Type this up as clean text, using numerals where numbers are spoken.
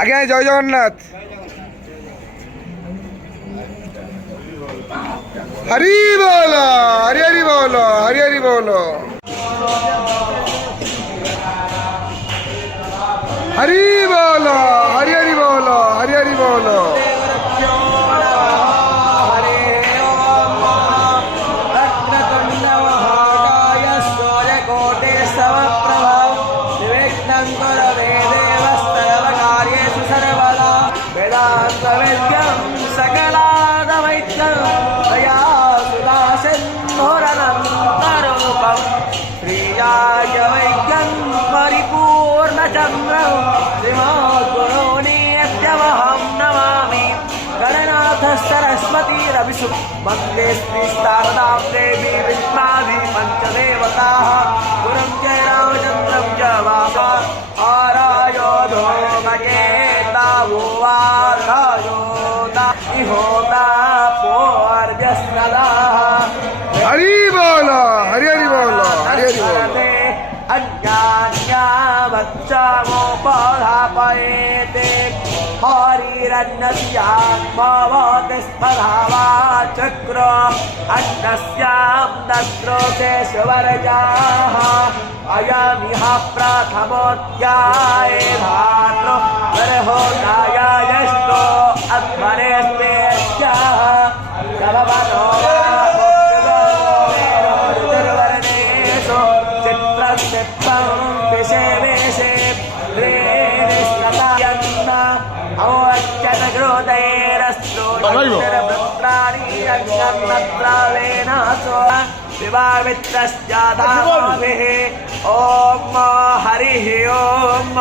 আগে জয় জগন্নাথ। হরি বল, হরি হরি বল, হরি হরি বল, হরি বল, হরি হরি বল, হরি হরি বল। सरस्वती रविषु वन्दे श्री शारदां देवी विद्माधि पञ्चदेवताः गुरुं च रामचन्द्रं च वासा आरायोधो मयेतावोवारायोता इहोता पोर्यस्कदाः। हरि बोल, हरि हरि बोल, हरि हरि बोल। अन्यान्या वच्चामोपधापयेते हरिरन्नस्यात्मवति स्पधावा चक्र अन्नस्यां दस्रोते सुवरजाः अयमिह प्रथमोऽध्याये धातृ बर्होदाय यष्टो अध्वरे स्वेद्याः गववनो वा चित्रं चित्रं विषे वेशे विवामित्रश्चाधामाभिः ॐ हरिः ॐ